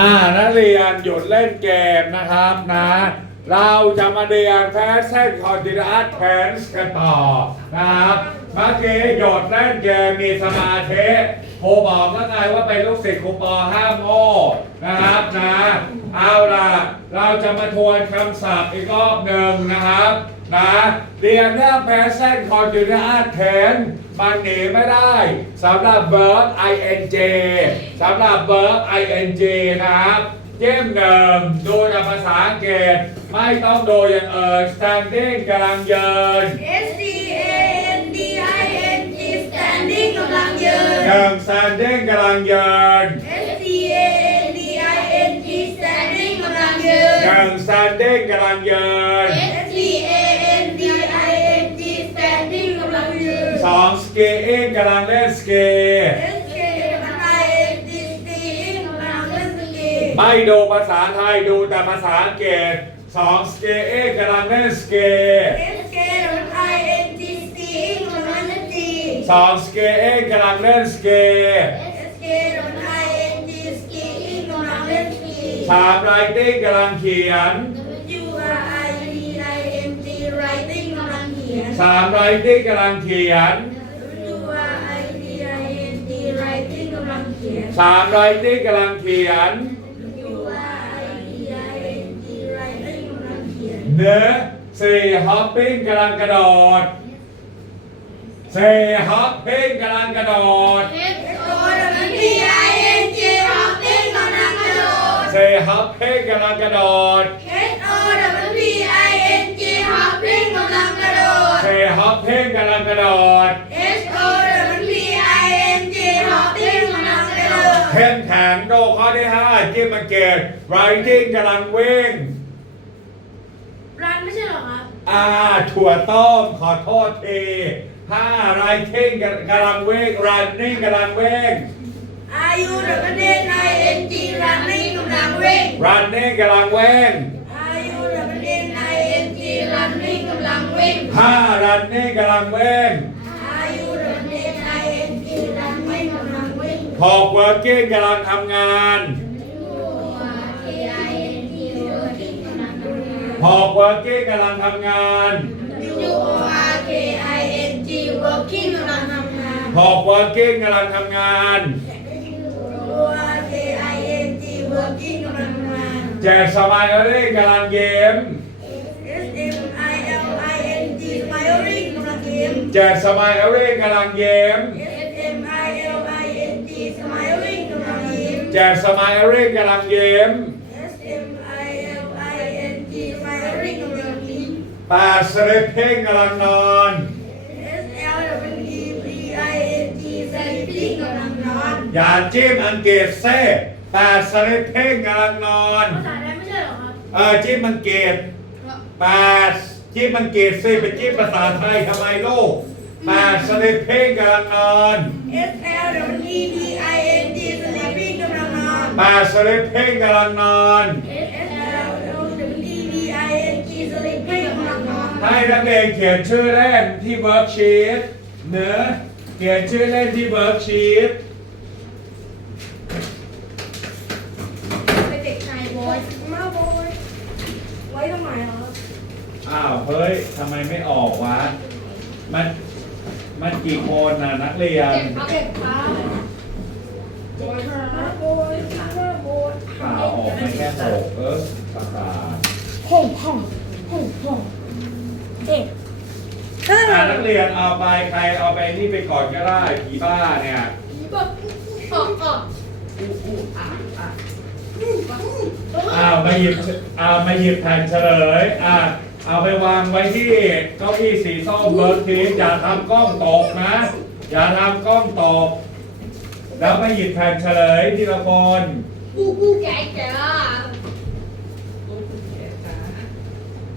อ่านักเรียนหยุดเล่นเกมนะครับนะ เราจะมาเรียนแพสเซนคอนติเนอัสแพนส์กันต่อนะครับเมื่อกี้หยดเล่นเกมมีสมาธิครูบอกแล้วไงว่าเป็นลูกศิษย์ครูปอห้ามโง่นะครับนะเอาล่ะ เราจะมาทวนคำศัพท์อีกรอบหนึ่งนะครับนะเรียนเรื่องแพสเซนคอนติเนอัสแพนมันหนีไม่ได้สำหรับ verb ing สำหรับ verb ing นะครับ เจมหนึ่งดูจากภาษาอังกฤษไม่ต้องดูอย่างเอ่ย standing กำลังเยิน S T A N D I N G standing กำลังยืน หนึ่ง standing กำลังเยิน S T A N D I N G standing กำลังยืน หนึ่ง standing กำลังเยิน S T A N D I N G standing กำลังยืน สอง skiing กำลังเล่นส ไม่ดูภาษาไทยดูแต่ภาษาอังกฤษสอง skiing กำลังเล่นสกี S K I N G skiing กำลังเล่นสกีสอง skiing กำลังเล่นสกี S K I N G skiing กำลังเล่นสกีสาม writing กำลังเขียน U R I D I N G writing กำลังเขียนสาม writing กำลังเขียน U R I D I N G writing กำลังเขียนสาม writing กำลังเขียน เนื้อสี่ hopping กำลังกระโดดสี่ hopping กำลังกระโดด H O W P I N G hopping กำลังกระโดด สี่ hopping กำลังกระโดด H O W P I N G hopping กำลังกระโดดสี่ hopping กำลังกระโดด H O W P I N G hopping กำลังกระโดด เข้มแข็งโดข้อที่ห้าจิ้มมันเกต riding กำลังวิ่ง อครับอ่าถั่วต้มขอโทษทีห้า riding กำลังวิ่ง running กำลังวิ่ง R U W I N G running กำลังวิ่ง running กำลังวิ่ง R U W I N G running กำลังวิ่งห้า running กำลังวิ่ง R U W I N G running กำลังวิ่งหก working กำลังทำงาน ทำงาน หก working กำลังทำงาน U R K I N G working กำลังทำงาน หก working กำลังทำงาน U R K I N G working กำลังทำงาน เจ็ด smiling กำลังยิ้ม S M I L I N G smiling กำลังยิ้ม เจ็ด smiling กำลังยิ้ม S M I L I N G smiling กำลังยิ้ม เจ็ด smiling กำลังยิ้ม ยิ้มแปด sleeping กำลังนอน S L W E P I N G sleeping กำลังนอนอย่าจิ้มอังกฤษเซ่แปด sleeping กำลังนอน ภาษาไทยไม่ใช่เหรอครับเออจิ้มอังกฤษแปดจิ้มอังกฤษสิไปจิ้มภาษาไทยทำไมลูกแปด sleeping กำลังนอน S L W E P I N G sleeping กำลังนอนแปด sleeping กำลังนอน S ให้นักเรียนเขียนชื่อเล่นที่เวิร์กชีตเนื้อะเขียนชื่อเล่นที่เวิร์กชีตเป็นเด็กชายบอยมาบอยไว้ทำไมเหรออ้าวเฮ้ยทำไมไม่ออกวะมันมันกี่คนน่ะนักเรียนเอาเก็บขาบอยมาบอยมาบอย ข่าวออกมาแค่หกเออประกาศ ห้องห้องห้องห้อง เด็กอ่านักเรียนเอาไปใครเอาไปนี่ไปก่อนก็ได้ผีบ้าเนี่ยแบบออกออกอ้าวมาหยิบอ้าวมาหยิบแผ่นเฉลยอ่าเอาไปวางไว้ที่เก้าอี้สีส้มเบิร์ดทีอย่าทำกล้องตกนะ อย่าทำกล้องตก แล้วมาหยิบแผ่นเฉลยทีละคนกูกูแก่แก่กูกูแก่จ้า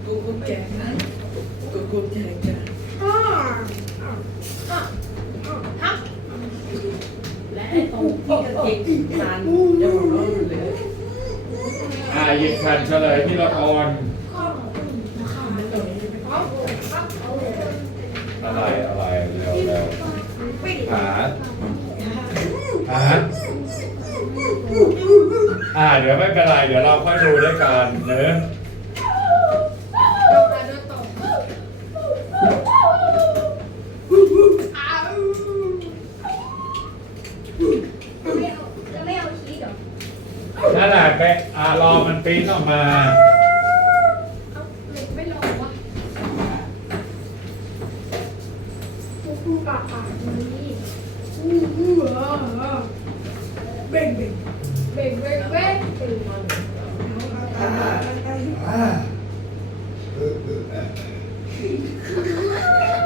กูกูแก่นะ กูกูแก่จ้าอ่าอ่าอ่าฮับและตรงที่กระติกทานจะหัวเราะอยู่เลยอ่าหยิบแผ่นเฉลยทีละคนข้ออไม่ตรงนี้ข้อครับเอยอะไรอะไรเร็วเร็วหาหาอ่าเดี๋ยวไม่เป็นไร เดี๋ยวเราค่อยดูด้วยกันเนอะ เราการโดนตบอ้าวจะไม่เอาจะไม่เอาชีสเหรอ นั่นแหละไปอ่ารอมันปิ้นออกมา เอาเหล็กไม่ลงวะกูกูปากปากนี้อู้หูอ่าอ่าเบ่งเบ่งเบ่งเบ่งเบ่งเบ่งเอาเอาเอาเอาเอา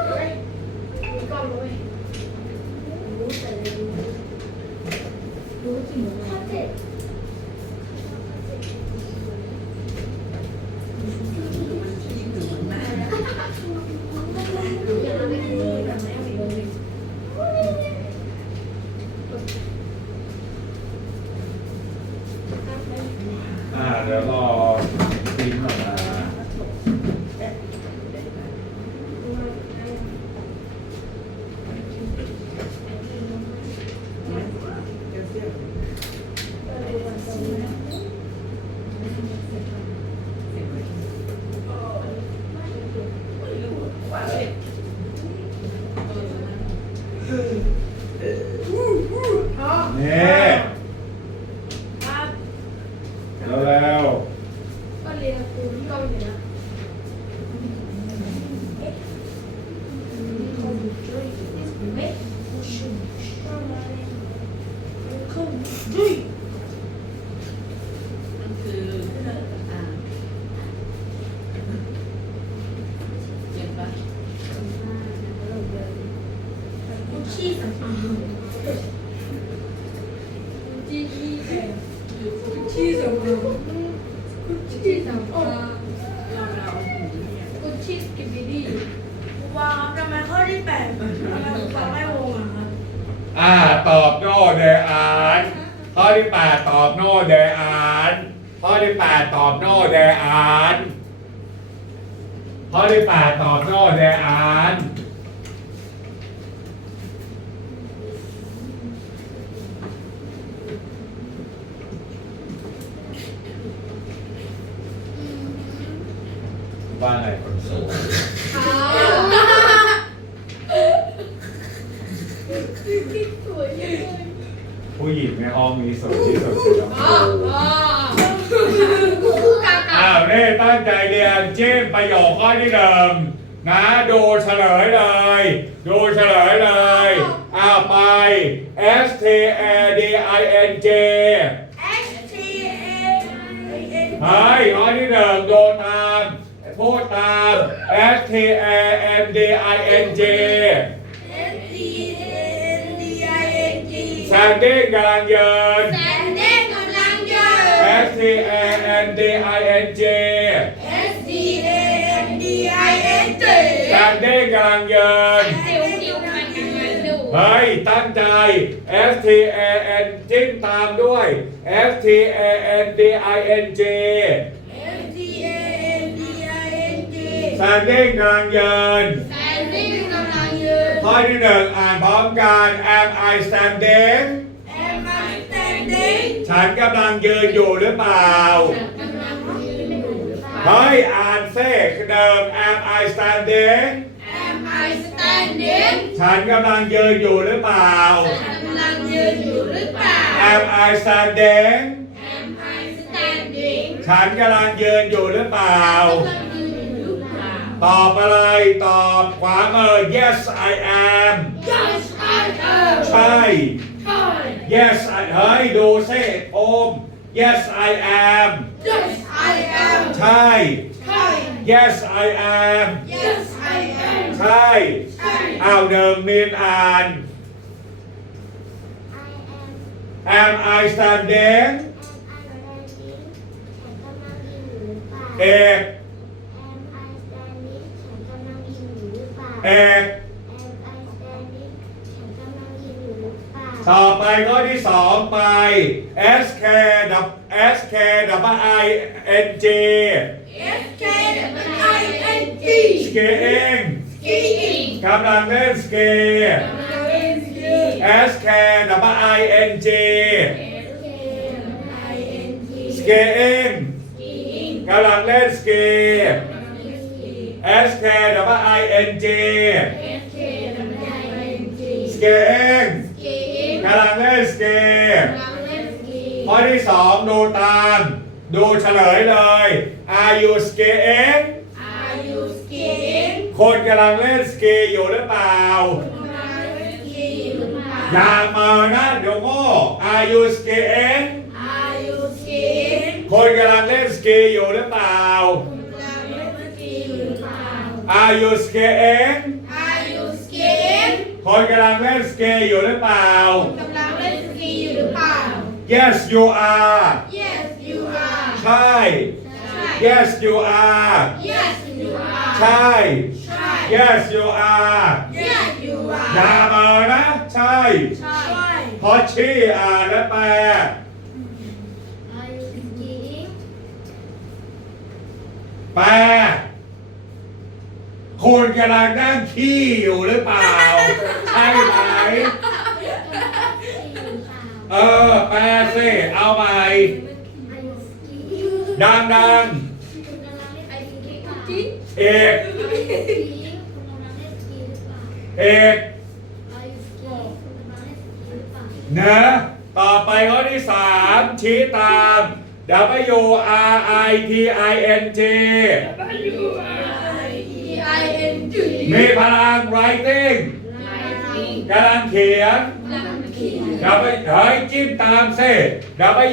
เฮ้ยมีกล้องด้วยรู้แต่เลยรู้รู้จริงเหรอข้าเจ็บ มันชี้ถึงหน้า อย่างนั้นไม่คือแบบไหนเอาไปลงดิ อ่าเดี๋ยวรอปริ้นออกมา เดี๋ยวเดี๋ยวว่าเลยเออ อ๋อ นี่ ครับ แล้วแล้ว ก็เรียนครูที่เราอยู่นะดุย มันคืออ่าเห็นปะ กุชชี่สัมผัสจีจีกุชชี่สัมผัสกุชชี่สัมผัส เราเราอยู่เนี่ย กุชชี่สกิบบิดี้ ว้าวทำไมข้อที่แปดทำไมเขาไม่วงอะครับอ่าตอบโนเดอานข้อที่แปดตอบโนเดอานข้อที่แปดตอบโนเดอานข้อที่แปดตอบโนเดอาน ว่าไงคนสูงสวยจังเลยผู้หญิงในห้องมีสูงที่สุดคือน้องอ๋อครูอ๋อคู่กากาอ้าวเน่ตั้งใจเรียนจิ้มประโยคข้อที่หนึ่งนะดูเฉลยเลย ดูเฉลยเลยอ้าวไป S T A D I N J S T A N เฮ้ยข้อที่หนึ่งโดนตามพูด ตาม S T A N D I N J S T A N D I N G แซนดี้กำลังยืนแซนเด้งกำลังเย S T A N D I N J S T A N D I N G แซนดี้กำลังยืนซิวซิวมันยังไงดูเฮ้ยตั้งใจ S T A N จิ้มตามด้วย S T A N D I N J G แซนดิ้งกำลังยืนแซนเด้งกำลังยืนข้อที่หนึ่งอ่านพร้อมกัน Am I standing Am I standing ฉันกำลังยืนอยู่หรือเปล่ากำลังยืนอยู่หรือเปล่าเฮ้ยอ่านเซกเดิม Am I standing Am I standing ฉันกำลังยืนอยู่หรือเปล่ากำลังยืนอยู่หรือเปล่า Am I standing Am I standing ฉันกำลังยืนอยู่หรือเปล่า ตอบอะไรตอบขวามือ Yes I am Yes I am ใช่ ใช่ Yes I เฮ้ยดูสิโอม Yes I am Yes I am ใช่ ใช่ Yes I am Yes I am ใช่ใช่ อ้าวหนึ่งมินอ่าน I am Am I standing am I standing ฉันกำลังยืนอยู่หรือเปล่า เอก ปล่าต่อไปข้อที่สองไป S K S K W I N G S K W I N G skiing skiing กำลังเล่นสกีกำลังเล่นสกี S K W I N G S K W I N G skiing กำลังเล่นสกี S K W I N G skiing กำลังเล่นสกีข้อที่สองดูตาม ดูเฉลยเลย Are you skiing คนกำลังเล่นสกีอยู่หรือเปล่าอย่าเมานะเดี๋ยวโง่ Are you skiing คนกำลังเล่นสกีอยู่หรือเปล่า Are you skiing คนกำลังเล่นสกีอยู่หรือเปล่า กำลังเล่นสกีอยู่หรือเปล่า Yes you are Yes you are ใช่ Yes you are Yes you are ใช่ ใช่ Yes you are Yes you อย่า are เมานะใช่ใช่พอชี้อ่านและแปลแปล คุณกำลังนั่งขี้อยู่หรือเปล่า ใช่ไหม เออ แปลสิเอาใหม่ดังดังเอกเอกเนะต่อไปข้อที่สามชี้ตาม W R I T I N G T-I-N-G มีพลัง writing กำลังเขียน W เฮ้ยจิ้มตามสิ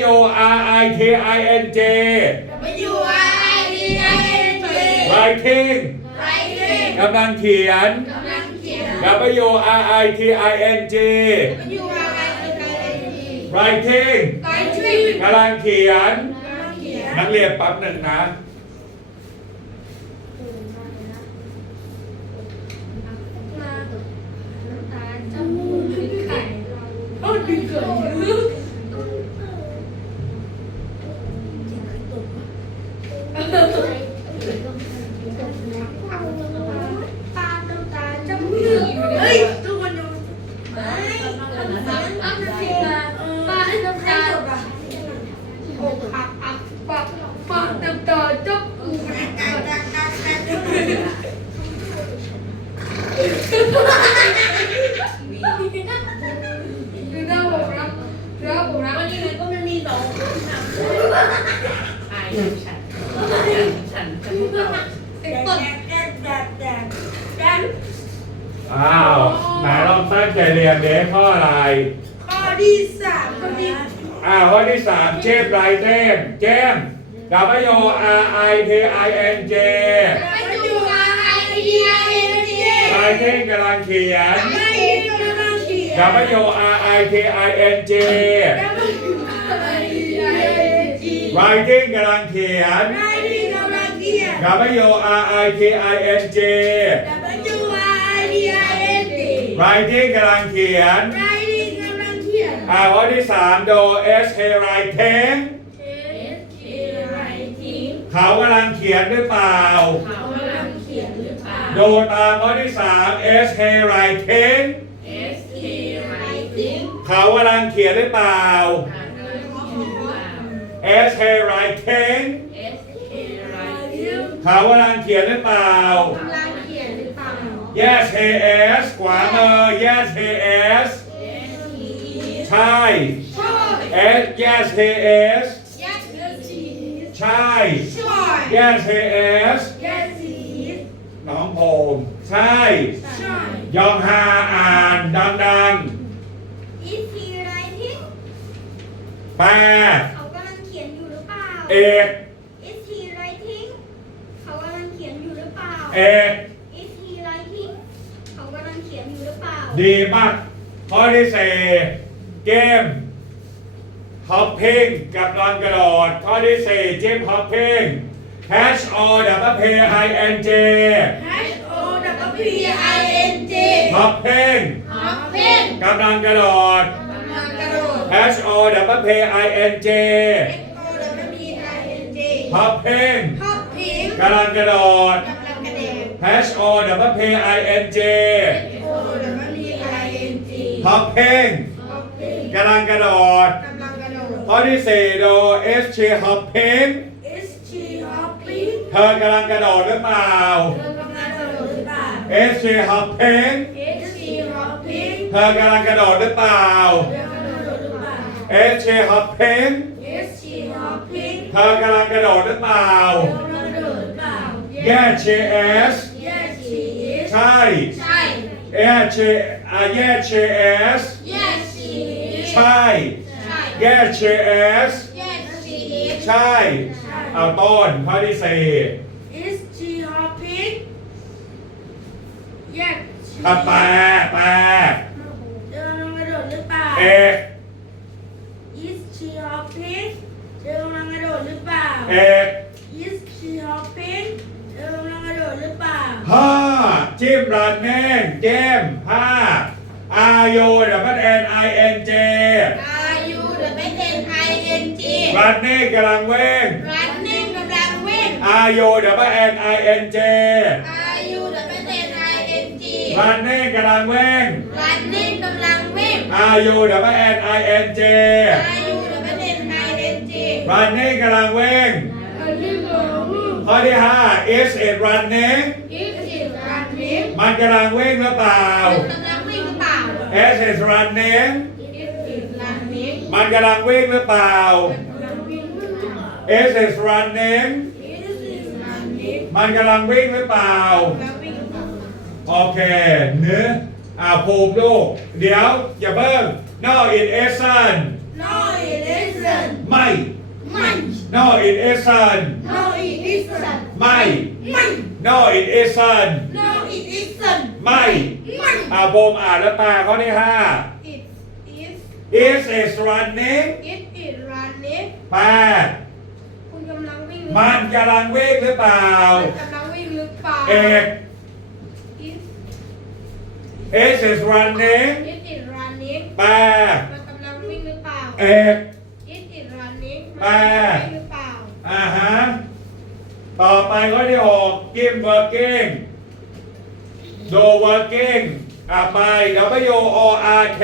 W R I T I N G W-I-T-I-N-G writing Writing กำลังเขียนกำลังเขียน W R I T I N G W-I-T-I-N-G writing Writing กำลังเขียนกำลังเขียนนักเรียนแปั๊บหนึ่งนะ 그러니까. R I T I N J ไม่ดูอะไรดีอะไรดีไรเต้กำลังเขียน ไม่ดูอะไรดี W R I T I N J อะไรดีจีไรเต้กำลังเขียน ไม่ดีอะไรดี W R I T I N J ไม่ดูอะไรดีอะไรดีไรเต้กำลังเขียน ไม่ดีอะไรเขียนอ่าข้อที่สามโด S K ไรเท้งอะไรทิ้ง เขากำลังเขียนหรือเปล่า เขากำลังเขียนหรือเปล่า โดตามข้อที่สาม S K ไรเท้ง S K writing เขากำลังเขียนหรือเปล่าอ่านกำลังเขียนหรือเปล่า S K ไรเท้ง S K writing เขากำลังเขียนหรือเปล่ากำลังเขียนหรือเปล่า Yes K S ขวามือ Yes K S ใช่ช่วย S Yes K S ยัดจี ใช่ช่วย Yes K S ยัดจีน้องโพมใช่ช่วยยองฮาอ่านดังอีทีไรทิ้งๆแปลเขากำลังเขียนอยู่หรือเปล่า เอกอีทีไรทิ้งเขากำลังเขียนอยู่หรือเปล่า เอกอีทีไรทิ้งเขากำลังเขียนอยู่หรือเปล่า ดีมากข้อที่สี่เกม ฮอปปิ้งกับลอนกระโดดข้อที่สี่จิ้มฮอปปิ้ง H O W P I N J H O W P I N G ฮอปปิ้งฮอปปิ้งกำลังกระโดด กำลังกระโดด H O W P I N J H O W P I N G ฮอปปิ้งฮอปปิ้งกำลังกระโดด กำลังกระเดด H O W P I N J H O W P I N G ฮอปปิ้งฮอปปิ้งกำลังกระโดดกำลัง กระโดดข้อที่สี่ดู is she hopping Is she hopping เธอกำลังกระโดดหรือเปล่า เธอกำลังกระโดดหรือเปล่า is she hopping Is she hopping เธอกำลังกระโดดหรือเปล่า เธอกำลังกระโดดหรือเปล่า is she hopping Is she hopping เธอกำลังกระโดดหรือเปล่า เธอกำลังกระโดดหรือเปล่า yes she is Yes she is ใช่ ใช่ yes she อ่า yes she is Yes she is ใช่ ใช่ yes she is Yes she is ใช่ เอาต้นข้อที่สี่ Is she hopping Yes she ถ้าแปลแปลเธอกำลังกระโดดหรือเปล่า เอก Is she hopping เธอกำลังกระโดดหรือเปล่า เอก Is she hopping เธอกำลังกระโดดหรือเปล่า ห้าจิ้มรันแน่งเจมห้า R U W N I N J Are N G รันเน่งกำลังเว้ง running กำลังวิ่ง R U W N I N J Are you the best N I N G รันเน่งกำลังเว้ง running กำลังวิ่ง R U W N I N J Are you the best N I N G รันเน่งกำลังเว้ง running กำลังวิ่งข้อที่ห้า Is it running Is it running มันกำลังเว้งหรือเปล่า กำลังวิ่งหรือเปล่า Is it running Is it running มันกำลังวิ่งหรือเปล่า Is it running Is it running มันกำลังวิ่งหรือเปล่ากำลังวิ่งหรือเปล่า โอเคเนื้ออ่าภูมิลูก เดี๋ยว อย่าเพิ่ง no it isn't No it isn't ไม่ ไม่ no it isn't No it isn't ไม่ ไม่ no it isn't No it isn't ไม่ ไม่อ่าภูมิอ่านแล้วแปลข้อที่ห้า It is is is running It is running แปลคุณ กำลังวิ่งหรือมันกำลังวิ่งหรือเปล่ามันกำลังวิ่งหรือเปล่า เอก Is is is running It is running แปลมันกำลังวิ่งหรือเปล่า เอก It is running แปลมันกำลังวิ่งหรือเปล่า อ่าฮะ ต่อไปข้อที่หก give working do working อะไป W O R K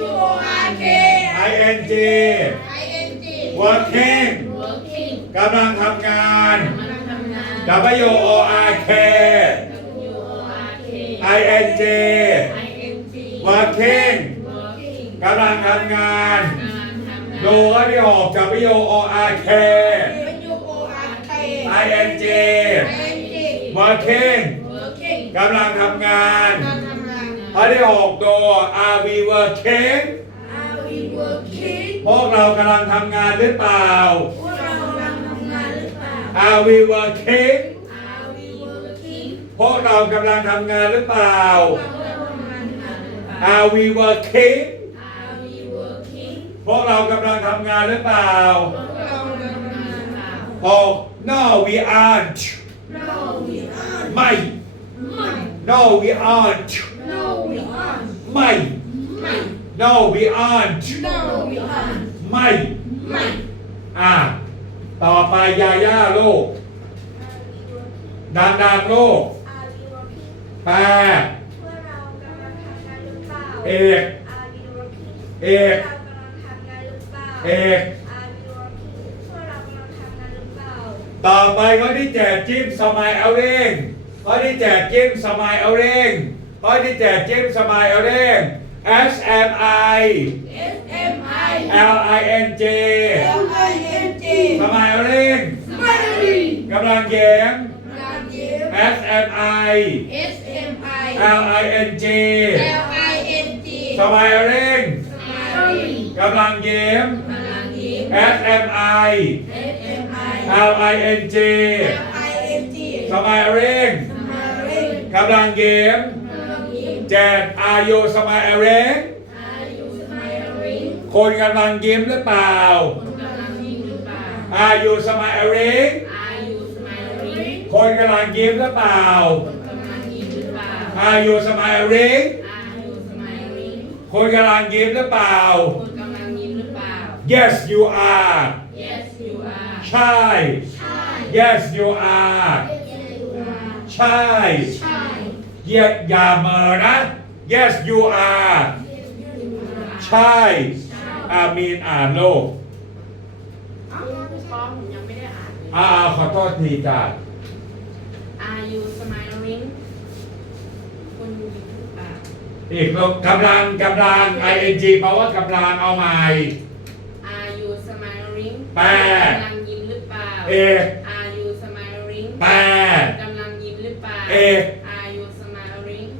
W O R K I N G I N G working Working กำลังทำงานกำลังทำงาน W O R K W O R K I N G I N G working Working กำลังทำงานงานทำงานดูข้อที่หก W O R K W O R K I N G I N G working Working กำลังทำงานการทำงานข้อที่หกดู Are we working Are we working พวกเรากำลังทำงานหรือเปล่าพ Are we working Are we working พวกเรากำลังทำงานหรือเปล่าเรากำลังทำงานหรือเปล่า Are we working Are we working พวกเรากำลังทำงานหรือเปล่าพวกเรากำลังทำงานหรือเปล่าหก No we aren't No we aren't ไม่ไม่ No we aren't No we aren't ไม่ไม่ No we aren't No we aren't ไม่ไม่ อะ ต่อไปยาย่าลูกดังๆลูก Are we working แปลพวกเรากำลังทำงานหรือเปล่าเอก Are we working เอกพวกเรากำลังทำงานหรือเปล่าเอก Are we working พวกเรากำลังทำงานหรือเปล่าต่อไปข้อที่แจกจิ้มสมัยเอาเร่งข้อที่แจกจิ้มสมัยเอาเร่งข้อที่แจกจิ้มสมัยเอาเร่ง S M I S M I L I N J L I N G สมัยเอาเร่ง Smiley กำลังแย้มงานเยิ้ม S M I S M I L I N G L I N G สมัยเอาเร่ง Smiley กำลังแย้มกำลังยิ้ม S M I S M I L I N G L I N G สมัยเอาเร่ง Smiley กำลังแย้มกำลังยิ้ม แจกอายุสมัยเอเรงคนกำลังยิ้มหรือเปล่า อายุสมัยเอเรงคนกำลังยิ้มหรือเปล่า อายุสมัยเอเรงคนกำลังยิ้มหรือเปล่า Yes you are Yes you are ใช่ Yes you are ใช่ ใช่เยียดอย่าเหมอนะ Yes you are ใช่ใช่อามีนอ่านโลกอ้าวคุณปอผมยังไม่ได้อ่านเลยอ่าขอโทษทีจ้า Are you smiling คุณยิ้มหรือเปล่าอีกโลกกำลังกำลัง ing เพราะว่ากำลังเอาใหม่ Are you smiling แปล กำลังยิ้มหรือเปล่า เอก Are you smiling แปลกำลังยิ้มหรือเปล่า เอก Are you smiling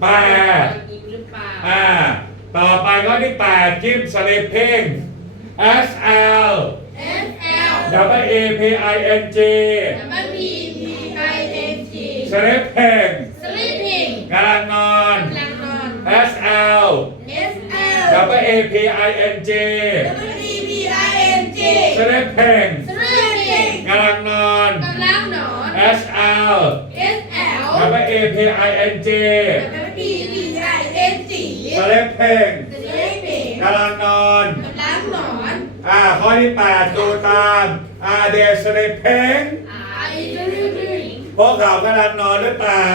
แปลกำลังยิ้มหรือเปล่าอ่าต่อไปข้อที่แปดจิ้มสลิปพิง S L S L W A P I N G W P P I N G สลิปพิง sleeping กำลังนอน กำลังนอน S L S L W A P I N G W P P I N G สลิปพิง sleeping กำลังนอน กำลังนอน S L S L W A P I N G W P P I N G สลิปพิง sleeping กำลังนอน กำลังนอน อ่า ข้อที่แปดดูตามอ่าเดสลิปพิง Are you sleeping พวกเขากำลังนอนห รือเปล่าพวกเขากำลังนอนหรือเปล่า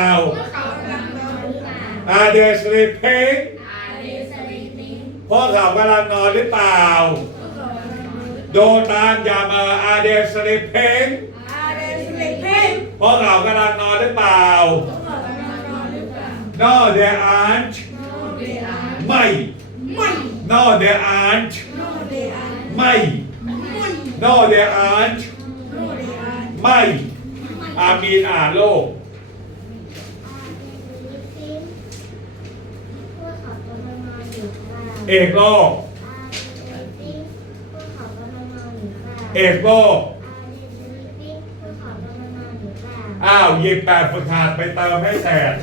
Are they sleeping Are you sleeping พวกเขากำลังนอนหรือเปล่าพวกเขากำลังนอนหรือเปล่าดูตามอย่ามา Are they sleeping Are they sleeping พวกเขากำลังนอนหรือเปล่าพวกเขากำลังนอนหรือเปล่า No they aren't No they are ไม่ไม่ No they aren't No they are ไม่ไม่ No they aren't No they are ไม่ อามีนอ่านโลกพวกเขากำลังนอนอยู่เปล่าเอกโลก Are they sleeping พวกเขากำลังนอนอยู่เปล่าเอกโลก Are they sleeping พวกเขากำลังนอนอยู่เปล่าอ้าวหยิบแบบฝึกหัดไปเติมให้เสร็จ